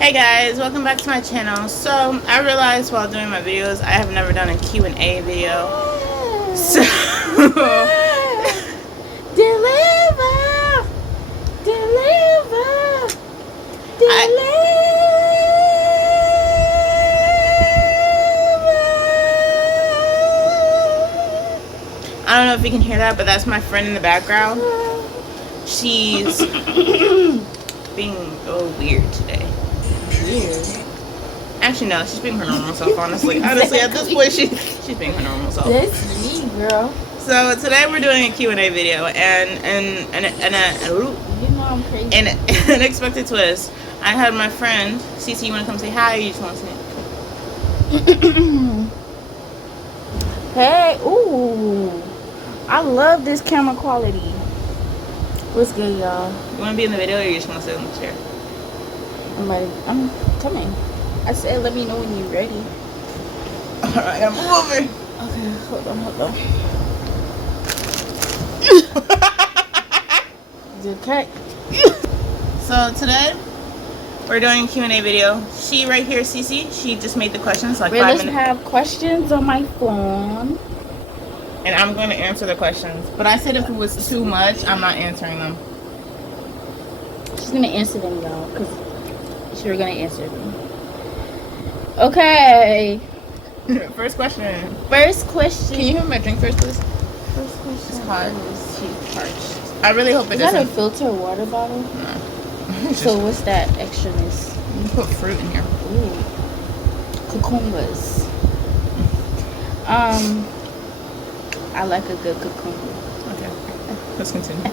Hey guys, welcome back to my channel. So I realized while doing my videos I have never done a Q&A video. So Deliver, deliver, I don't know if you can hear that, but that's my friend in the background. She's being a little weird today. Weird. Actually, no, she's being her normal self, honestly. Honestly, at this point, she's being her normal self. That's me, girl. So today we're doing a Q&A video, and You know I'm crazy. an unexpected twist. I had my friend, Cece, you want to come say hi, or you just want to say Hey, ooh. I love this camera quality. What's good, y'all? You want to be in the video, or you just want to sit in the chair? I'm coming. I said let me know when you're ready. Alright, I'm moving. Okay, hold on. Okay. So today, we're doing a Q&A video. She right here, Cece, she just made the questions like 5 Really minutes. have questions on my phone. And I'm going to answer the questions. But I said if it was too much, I'm not answering them. She's gonna answer them, y'all, because she's gonna answer them. Okay. First question. First question. Can you have my drink first, please? First question. It's hot. is- She's parched. I really hope it Is that a doesn't. filter water bottle? No. So what's that extraness? You put fruit in here. Ooh. Cucumbers. I like a good cucumber. Okay. Let's continue.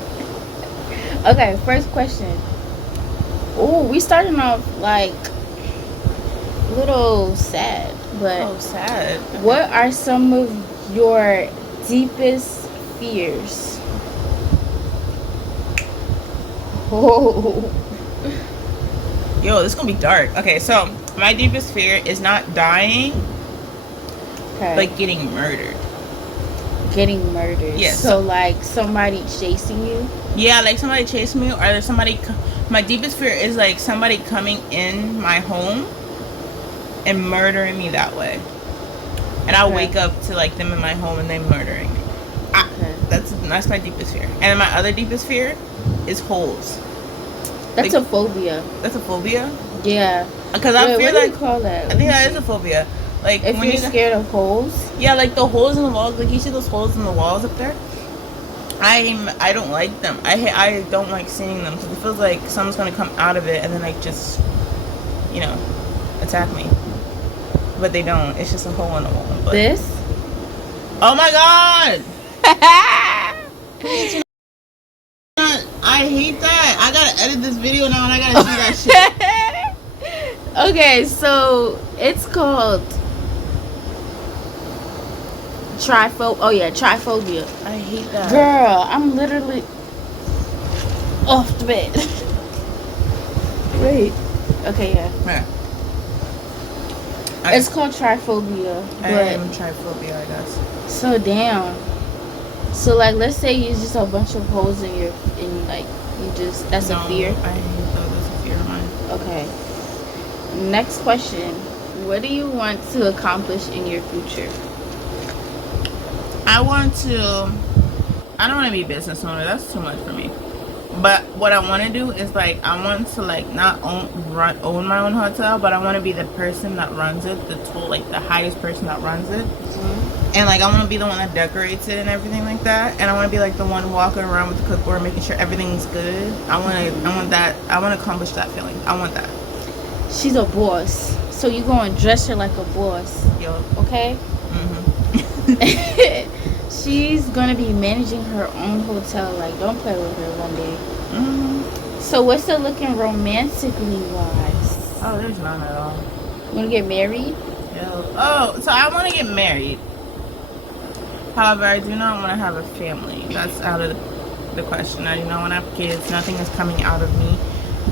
Okay, first question. Ooh, we starting off like a little sad, but Oh, sad. what are some of your deepest fears? Oh, Yo, this is gonna be dark. Okay, so my deepest fear is not dying, okay. but getting murdered. Getting murdered. Yes. So like somebody chasing you. Yeah, like somebody chasing me, or there's somebody. My deepest fear is like somebody coming in my home and murdering me that way. And I'll wake up to like them in my home and they murdering me. Okay. That's my deepest fear. And my other deepest fear is holes. That's Like, a phobia. That's a phobia. Yeah. Because I feel what do like you call that? I think that is a phobia. Like If when you're scared of holes. yeah, like the holes in the walls. Like you see those holes in the walls up there. I don't like them. I don't like seeing them because it feels like someone's gonna come out of it and then like just, you know, attack me. But they don't. It's just a hole in the wall. But, This. oh my god! I hate that. I gotta edit this video now and I gotta see that shit. Okay, so it's called triphobia. I hate that. Girl, I'm literally off the bed. Wait. Okay, yeah. Yeah. It's called triphobia. I But am trypophobia, I guess. so damn. So like, let's say you just a bunch of holes in like you just that's No, a fear. I hate that. That's a fear of mine. Okay. Next question. What do you want to accomplish in your future? I don't want to be a business owner. That's too much for me. But what I want to do is like I want to like not own my own hotel, but I want to be the person that runs it, the highest person that runs it. And like I want to be the one that decorates it and everything like that. And I want to be like the one walking around with the cookboard, making sure everything's good. I want that. I want to accomplish that feeling. I want that. She's a boss, so you gonna dress her like a boss, Yo. okay? Mhm. She's gonna be managing her own hotel. Like, don't play with her one day. Mhm. So what's it looking romantically wise? Oh, there's none at all. You wanna get married? Yo. Oh, so I want to get married. However, I do not want to have a family. That's out of the question. I do not want to have kids. Nothing is coming out of me.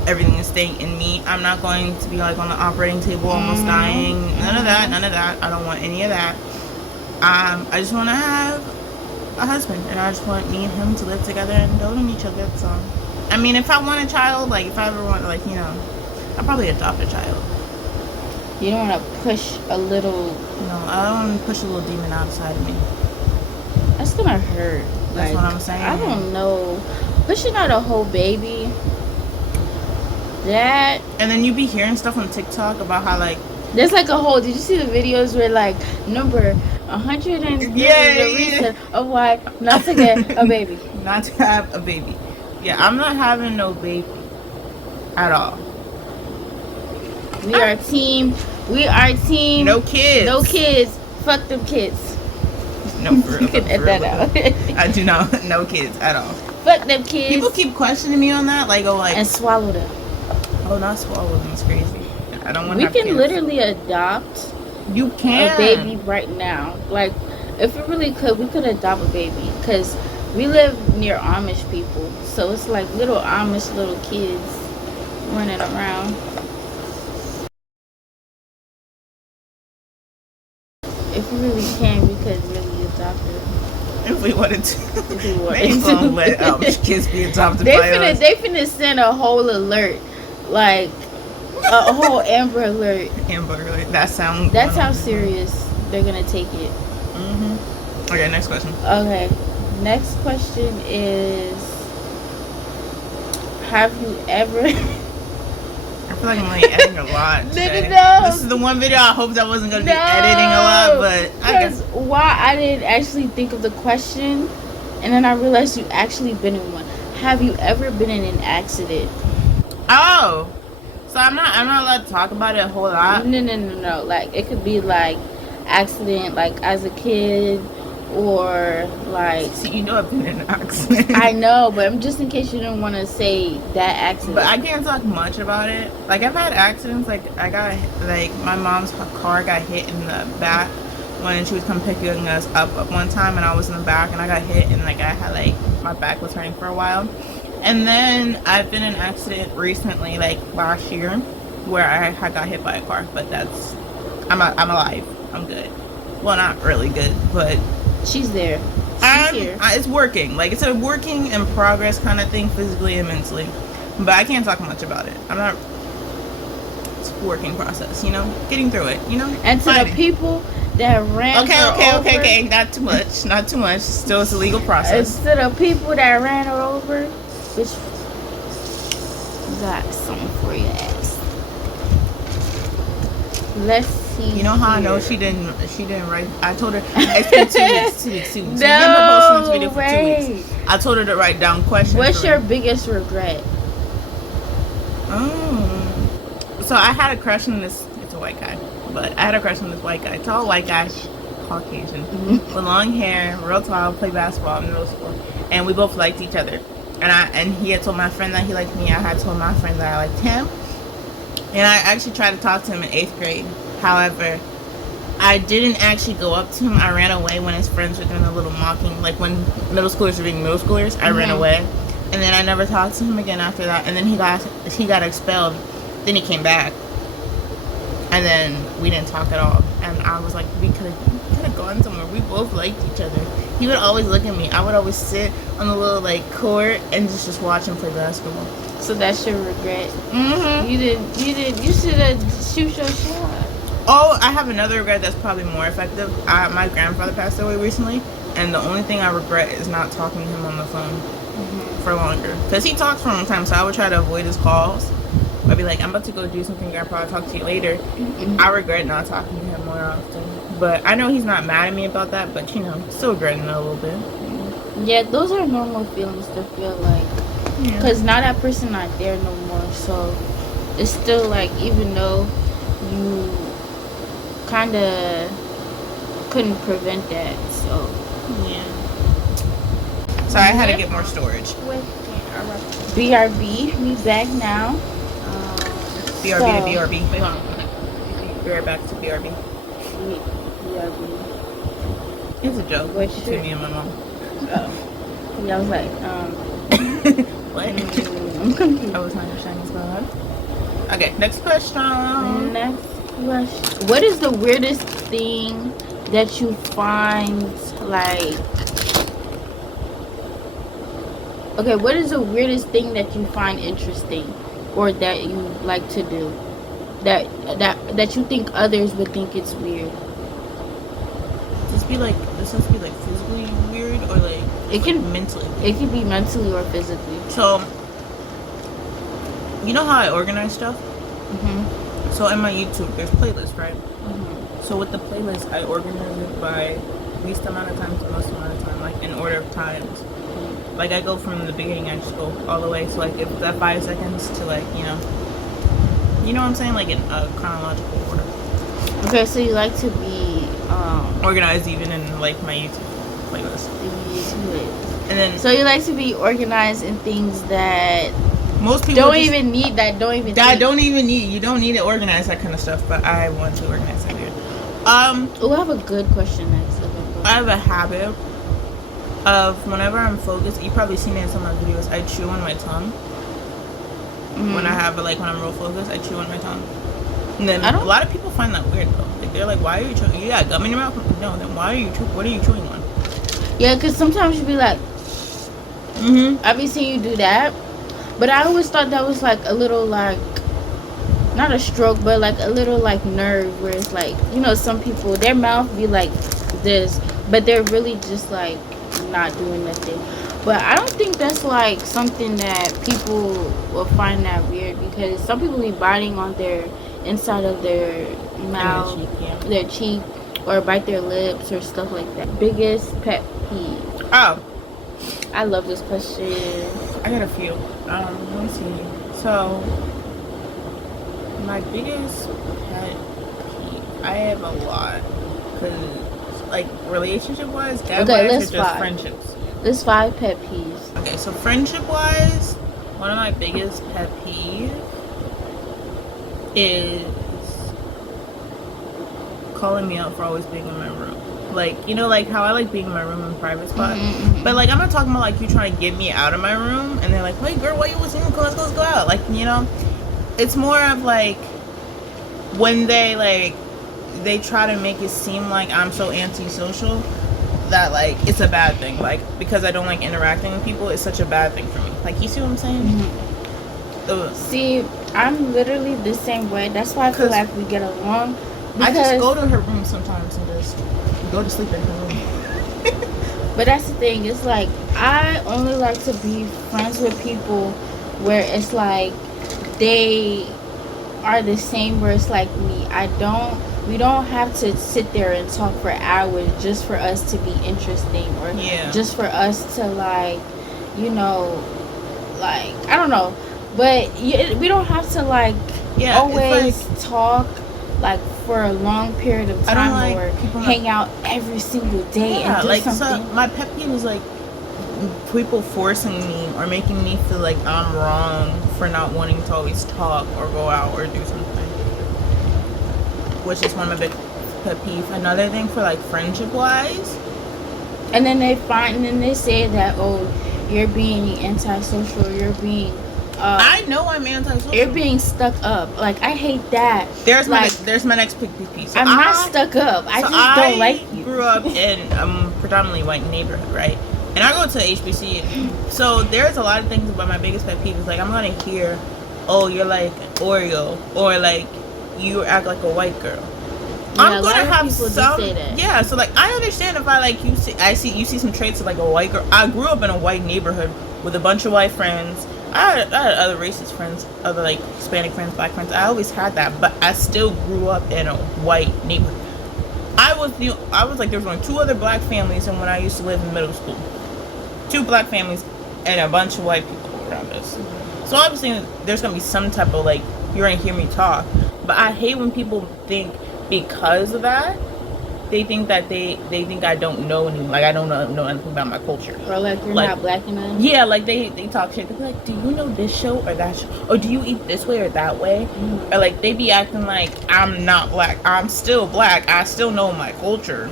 Everything is staying in me. I'm not going to be like on the operating table almost dying. None of that. I don't want any of that. I just want to have a husband, and I just want me and him to live together and dote on each other. So, I mean, if I want a child, like if I ever want, like, you know, I'll probably adopt a child. You don't want to push a little. No, I don't want to push a little demon outside of me. That's gonna hurt. That's what I'm saying. I don't know. Pushing out a whole baby. That. And then you be hearing stuff on TikTok about how like. There's like a whole. Did you see the videos where like number 100 reason of why not to get a baby? Not to have a baby. Yeah, I'm not having no baby at all. We are team. No kids. No kids. Fuck them kids. No, for real. You can edit that out. I do not. No kids at all. Fuck them kids. People keep questioning me on that. Like, oh, like. And swallow them. Oh, not swallow them. It's crazy. I don't want to have We can kids. Literally adopt. You can. A baby right now. Like, if we really could, we could adopt a baby. Because we live near Amish people. So it's like little Amish little kids running around. If we really can, we could really adopt it. If we wanted to. If we wanted They to. gonna let kids be adopted by us. They finna send a whole alert. Like, a whole Amber Alert. Amber Alert. That's how serious they're gonna take it. Mm-hmm. Okay, next question. Okay, next question is: have you ever? I feel like I'm like editing a lot today. No. This is the one video I hoped I wasn't gonna be editing a lot, but I guess why I didn't actually think of the question, and then I realized you actually been in one. Have you ever been in an accident? Oh, so I'm not allowed to talk about it a whole lot. No. Like, it could be like accident, like as a kid, or like. See, you know I've been in an accident. I know, but I'm just in case you didn't want to say that accident. But I can't talk much about it. Like, I've had accidents. Like, my mom's car got hit in the back when she was come picking us up one time, and I was in the back, and I got hit, and like I had like my back was hurting for a while. And then I've been in an accident recently, like last year, where I got hit by a car. But I'm alive. I'm good. Well, not really good, but she's there. Here. It's working. Like, it's a working in progress kind of thing, physically and mentally. But I can't talk much about it. I'm not. It's a working process, you know, getting through it, you know. And to the people that ran Okay. Not too much. Still, it's a legal process. And to the people that ran her over, bitch, got something for your ass. Let's see. You know how I know she didn't write? I told her it's been 2 weeks. She's been posting this video for 2 weeks. I told her to write down questions. What's your biggest regret? So I had a crush on this. It's a white guy, but I had a crush on this white guy, tall white guy, Caucasian, with long hair, real tall, played basketball in middle school, and we both liked each other. And he had told my friend that he liked me. I had told my friend that I liked him. And I actually tried to talk to him in 8th grade. However, I didn't actually go up to him. I ran away when his friends were doing a little mocking. Like, when middle schoolers were being middle schoolers, I ran away. And then I never talked to him again after that. And then he got expelled. Then he came back. And then we didn't talk at all. And I was like, we could have gone somewhere. We both liked each other. He would always look at me. I would always sit on the little like court and just watch him play basketball. So that's your regret. Mm-hmm. You should have shoot your shot. Oh, I have another regret that's probably more effective. My grandfather passed away recently, and the only thing I regret is not talking to him on the phone for longer. Because he talks for a long time, so I would try to avoid his calls. I'd be like, I'm about to go do something, Grandpa. I'll talk to you later. I regret not talking to him more often. But I know he's not mad at me about that, but, you know, still regretting it a little bit. Yeah, those are normal feelings to feel like. Because now that person not there no more. So it's still like, even though you kind of couldn't prevent that. So, yeah. So I had to get more storage. BRB, we back now. BRB to BRB. Wait, hold on. Be right back to BRB. BRB. It's a joke between me and my mom. Oh. Yeah, I was like, what? I'm confused. I was not your shiny spot. Okay, next question. What is the weirdest thing that you find, like... Okay, what is the weirdest thing that you find interesting? or that you like to do that you think others would think it's weird? This has to be like physically weird or like It can mentally. It can be mentally or physically. So, you know how I organize stuff? Mm-hmm. So in my YouTube, there's playlists, right? Mm-hmm. So with the playlist, I organize it by least amount of time to most amount of time, like in order of times. Like I go from the beginning, I just go all the way. So like if it's at 5 seconds to like you know what I'm saying, like in a chronological order. Okay, so you like to be Organized even in like my YouTube playlist. And then so you like to be organized in things that most people don't even need you don't need to organize that kind of stuff, but I want to organize that weird. Oh, I have a good question next. I have a habit of whenever I'm focused, you probably seen it in some of my videos, I chew on my tongue. Mm-hmm. When I'm real focused, I chew on my tongue. And then a lot of people find that weird though. Like they're like, why are you chewing? You got gum in your mouth? No, then why are you chewing? What are you chewing on? Yeah, because sometimes you be like, I've been seeing you do that. But I always thought that was like a little like, not a stroke, but like a little like nerve where it's like, some people, their mouth be like this, but they're really just like not doing nothing. But I don't think that's like something that people will find that weird, because some people be biting on their inside of their mouth, their cheek, or bite their lips or stuff like that. Biggest pet peeve. Oh, I love this question. I got a few. Let me see. So, my biggest pet peeve, I have a lot. Because, like, relationship-wise, guy-wise, or just friendships? There's 5 pet peeves. Okay, so friendship-wise, one of my biggest pet peeves is calling me out for always being in my room. Like, like how I like being in my room in a private spot. Mm-hmm. But, like, I'm not talking about, like, you trying to get me out of my room. And they're like, wait, girl, why you listening? Let's go out. Like, it's more of, like, when they try to make it seem like I'm so antisocial that, like, it's a bad thing. Like, because I don't like interacting with people, it's such a bad thing for me. Like, you see what I'm saying? Mm-hmm. See, I'm literally the same way. That's why I feel like we get along. I just go to her room sometimes and just go to sleep in her room. But that's the thing. It's like, I only like to be friends with people where it's like they are the same, where it's like me. We don't have to sit there and talk for hours just for us to be interesting, or just for us to like, like, I don't know. But we don't have to like always like, talk like for a long period of time, or hang out every single day and do something. So my pet peeve is like people forcing me or making me feel like I'm wrong for not wanting to always talk or go out or do something, which is one of my big pet peeves. Another thing for like friendship wise, and then they say that, oh, you're being antisocial, you're being I know I'm antisocial. You're being stuck up. Like, I hate that. There's my next big piece. So I'm not stuck up. I just don't like you. I grew up in a predominantly white neighborhood, right? And I go to HBCU. So there's a lot of things about my biggest pet peeve is like I'm gonna hear, oh, you're like Oreo, or like you act like a white girl. Yeah, I'm gonna have some. Say that. Yeah, so like I understand if you see some traits of like a white girl. I grew up in a white neighborhood with a bunch of white friends. I had other racist friends, other like Hispanic friends, black friends. I always had that, but I still grew up in a white neighborhood. I was like there was only 2 other black families, and when I used to live in middle school, 2 black families and a bunch of white people around us. So obviously there's gonna be some type of like you're gonna hear me talk, but I hate when people think because of that they think that they think I don't know anything, like I don't know anything about my culture, or like you're not black enough. Yeah, like they talk shit. They be like, do you know this show or that show, or do you eat this way or that way? Or like they be acting like I'm not black. I'm still black. I still know my culture.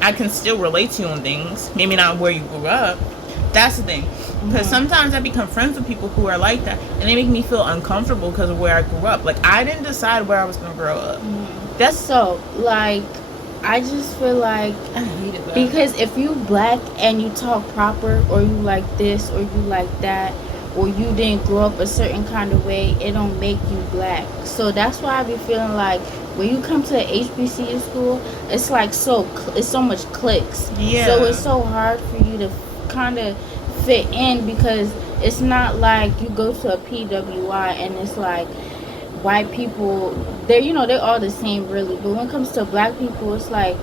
I can still relate to you on things, maybe not where you grew up. That's the thing, because sometimes I become friends with people who are like that, and they make me feel uncomfortable because of where I grew up. Like I didn't decide where I was gonna grow up. That's so like I just feel like I hated that. Because if you black and you talk proper, or you like this or you like that, or you didn't grow up a certain kind of way, it don't make you black. So that's why I be feeling like when you come to a HBCU school, it's like it's so much cliques. Yeah. So it's so hard for you to kind of fit in, because it's not like you go to a PWI and it's like white people, they're all the same really, but when it comes to black people, it's like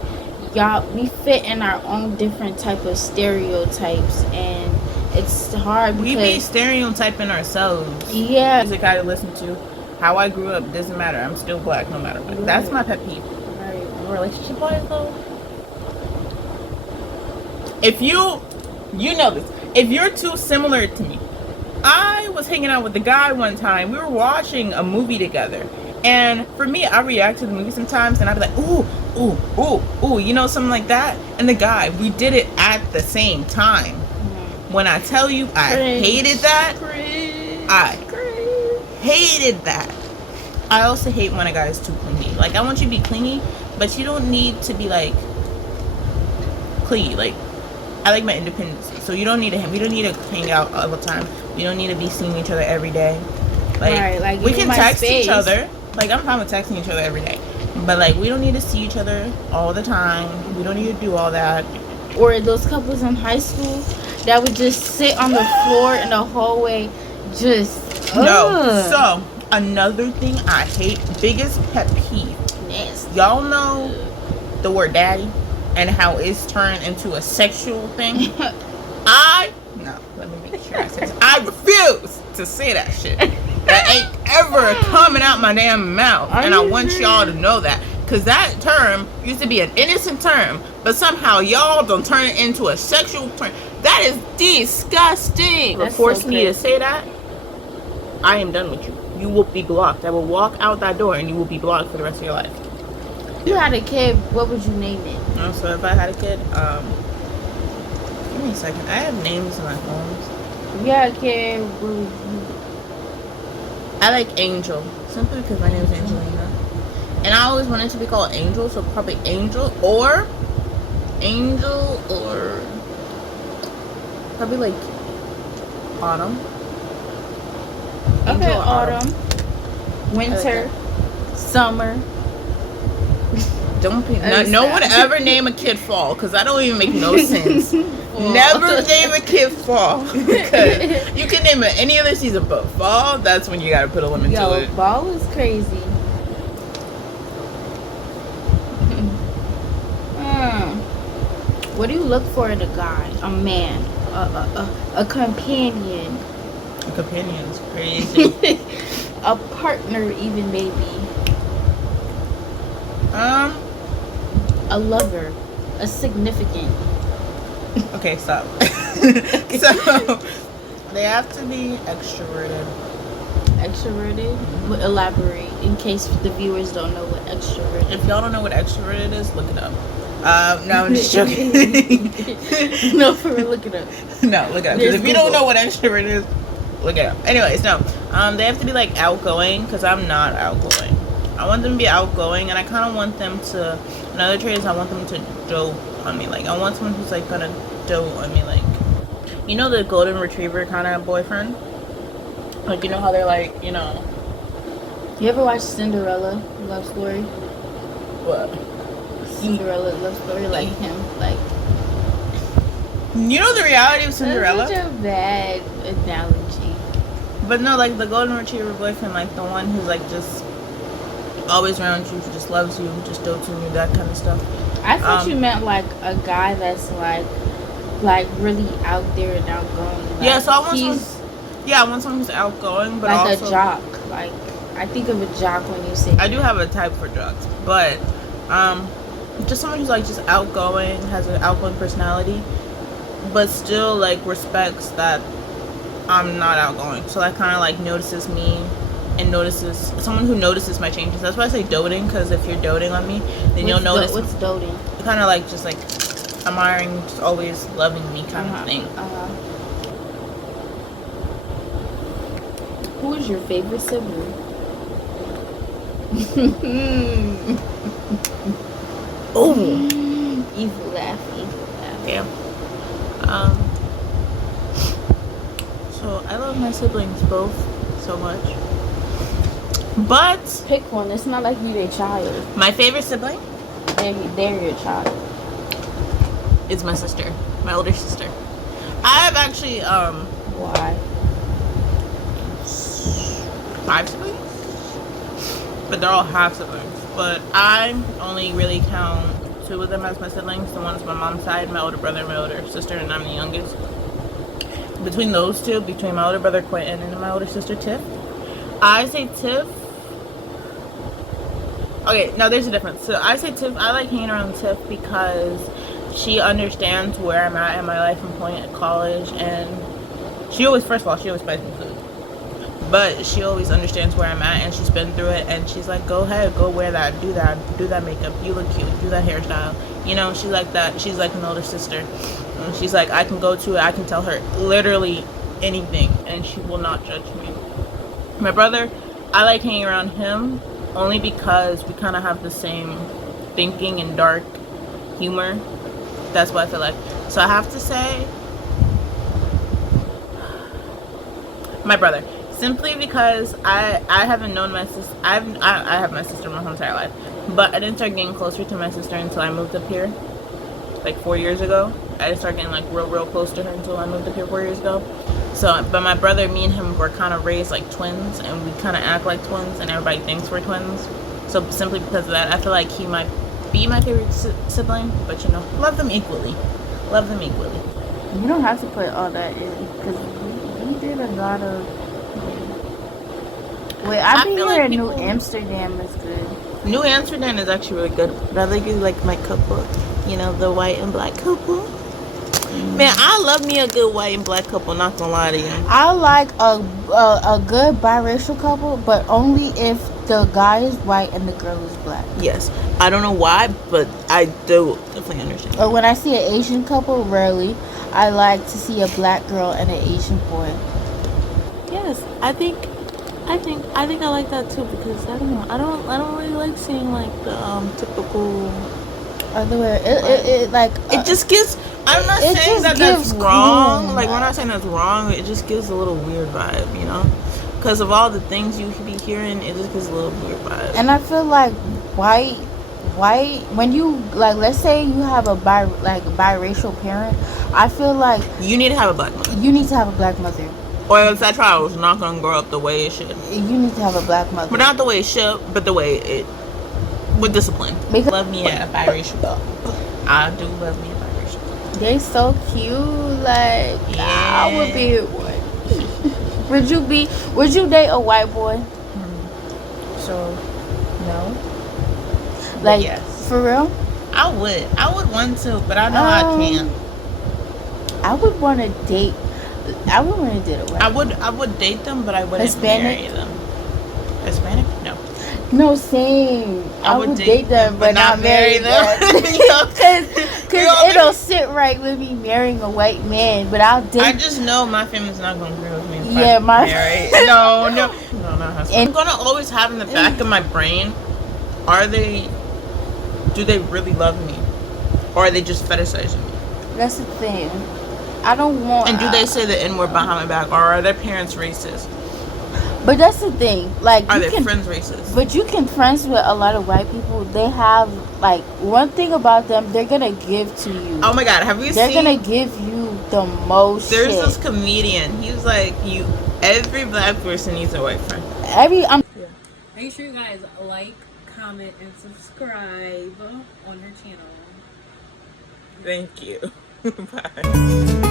y'all, we fit in our own different type of stereotypes, and it's hard because we be stereotyping ourselves. Yeah. Music I listen to, how I grew up, doesn't matter. I'm still black no matter what. Right. That's my pet peeve. Right. Relationship wise though, if you know this, if you're too similar to me, I was hanging out with the guy one time. We were watching a movie together, and for me, I react to the movie sometimes, and I'd be like, ooh, ooh, ooh, ooh, something like that. And the guy, we did it at the same time. When I tell you, I hated that. I hated that. I also hate when a guy is too clingy. Like, I want you to be clingy, but you don't need to be like clingy. Like, I like my independence, so you don't need to. We don't need to hang out all the time. We don't need to be seeing each other every day. Like we can text each other. Like, I'm fine with texting each other every day, but like, we don't need to see each other all the time. We don't need to do all that. Or those couples in high school that would just sit on the floor in the hallway, just no. So another thing I hate, biggest pet peeve. Nasty. Y'all know the word daddy and how it's turned into a sexual thing. Let me make sure I say this. I refuse to say that shit. That ain't ever coming out my damn mouth. And I want y'all to know that. Because that term used to be an innocent term, but somehow y'all don't turn it into a sexual term. That is disgusting. Force me to say that, I am done with you. You will be blocked. I will walk out that door and you will be blocked for the rest of your life. If you had a kid, what would you name it? So if I had a kid, give me a second. I have names in my phones. If you had a kid, what would you? I like Angel, simply because my name is Angelina. And I always wanted to be called Angel, so probably Angel or probably like Autumn. Okay, Autumn. Winter. Summer. Don't be, no one ever name a kid Fall, because that don't even make no sense. Never name a kid Fall, because you can name it any other season, but Fall, that's when you gotta put a limit to it. Fall is crazy. What do you look for in a guy? A man, a companion. A companion is crazy. A partner, even maybe. A lover, a significant. Okay, stop. So they have to be extroverted. Extroverted? Mm-hmm. Elaborate in case the viewers don't know what extroverted. If y'all don't know what extroverted is, look it up. No, I'm just joking. No, for real, look it up. No, look it up. Because if you don't know what extrovert is, look it up. Anyways, no. They have to be like outgoing, because I'm not outgoing. I want them to be outgoing, and I kind of want them to. Another trait is I want them to dote on me. Like, I want someone who's like gonna dote on me. Like, you know, the golden retriever kind of boyfriend. Like, you know how they're like, you know. You ever watch Cinderella Love Story? What? Cinderella Love Story, like him, like. You know the reality of Cinderella? That's such a bad analogy. But no, like the golden retriever boyfriend, like the one who's like just always around you, who just loves you, just dotes on you, that kind of stuff. I thought you meant like a guy that's like really out there and outgoing. Like, yeah, so I want someone. Yeah, I want someone who's outgoing, but like also a jock. Like, I think of a jock when you say. I do have a type for jocks, but just someone who's like just outgoing, has an outgoing personality, but still like respects that I'm not outgoing. So that kind of like notices me and notices someone who notices my changes. That's why I say doting, because if you're doting on me, then you'll notice. What's doting? Kind of like just like admiring, just always loving me kind of thing. Who is your favorite sibling? Oh, evil laugh. Yeah. So I love my siblings both so much. But pick one. It's not like you're their child. My favorite sibling? They're your child. Is my sister. My older sister. I have actually, Why? 5 siblings? But they're all half siblings. But I only really count 2 of them as my siblings. The one's my mom's side, my older brother and my older sister, and I'm the youngest. Between those 2, between my older brother Quentin and my older sister Tiff, I say Tiff. Okay, now there's a difference. So I say Tiff, I like hanging around Tiff because she understands where I'm at in my life and point at college, and she always, first of all, she always buys me food. But she always understands where I'm at, and she's been through it, and she's like, go ahead, go wear that, do that makeup, you look cute, do that hairstyle. You know, she's like that. She's like an older sister. And she's like, I can go to it, I can tell her literally anything, and she will not judge me. My brother, I like hanging around him only because we kind of have the same thinking and dark humor. That's what I feel like. So I have to say my brother, simply because I haven't known my sister. I have my sister my whole entire life, but I didn't start getting closer to my sister until I moved up here, like 4 years ago. I didn't start getting like real close to her until I moved up here 4 years ago. So, but my brother, me and him were kind of raised like twins, and we kind of act like twins, and everybody thinks we're twins. So simply because of that, I feel like he might be my favorite sibling, but you know, love them equally. Love them equally. You don't have to put all that in, because we did a lot of. Wait, I be hearing New Amsterdam is good. New Amsterdam is actually really good. But I like my couple, you know, the white and black couple. Man, I love me a good white and black couple, not gonna lie to you. I like a good biracial couple, but only if the guy is white and the girl is black. Yes. I don't know why, but I do definitely understand. Or when I see an Asian couple, rarely. I like to see a black girl and an Asian boy. Yes, I think I like that too, because I don't know. I don't really like seeing like the typical other way. It just gives. I'm not saying that that's wrong. Like, we're not saying that's wrong. It just gives a little weird vibe, you know? Because of all the things you could be hearing, it just gives a little weird vibe. And I feel like white, when you, like, let's say you have a biracial parent, I feel like you need to have a black mother. You need to have a black mother. Or else that child is not going to grow up the way it should. You need to have a black mother. But not the way it should, but the way it, with discipline. Because love me a biracial dog. I do love me a biracial dog. They so cute. Like, yeah. I would be one. Would you date a white boy? So, no. Like, yes. For real? I would want to, but I know I can't. I would want to date. I would want to date a white. I would date them, but I wouldn't marry them. Hispanic? No. No, same. I would date them, but not marry them. Because it'll sit right with me marrying a white man, but I'll date. I just know my family's not going to agree with me. Yeah, my marry. No, not husband. I'm gonna always have in the back of my brain: do they really love me, or are they just fetishizing me? That's the thing. I don't want. And do they say the N-word behind my back, or are their parents racist? But that's the thing. Like, are their friends racist? But you can friends with a lot of white people. They have, like, one thing about them. They're gonna give to you. Oh my God, have you seen? They're gonna give you the most. There's this comedian. He was like, every black person needs a white friend. Make sure you guys like, comment, and subscribe on her channel. Thank you. Bye.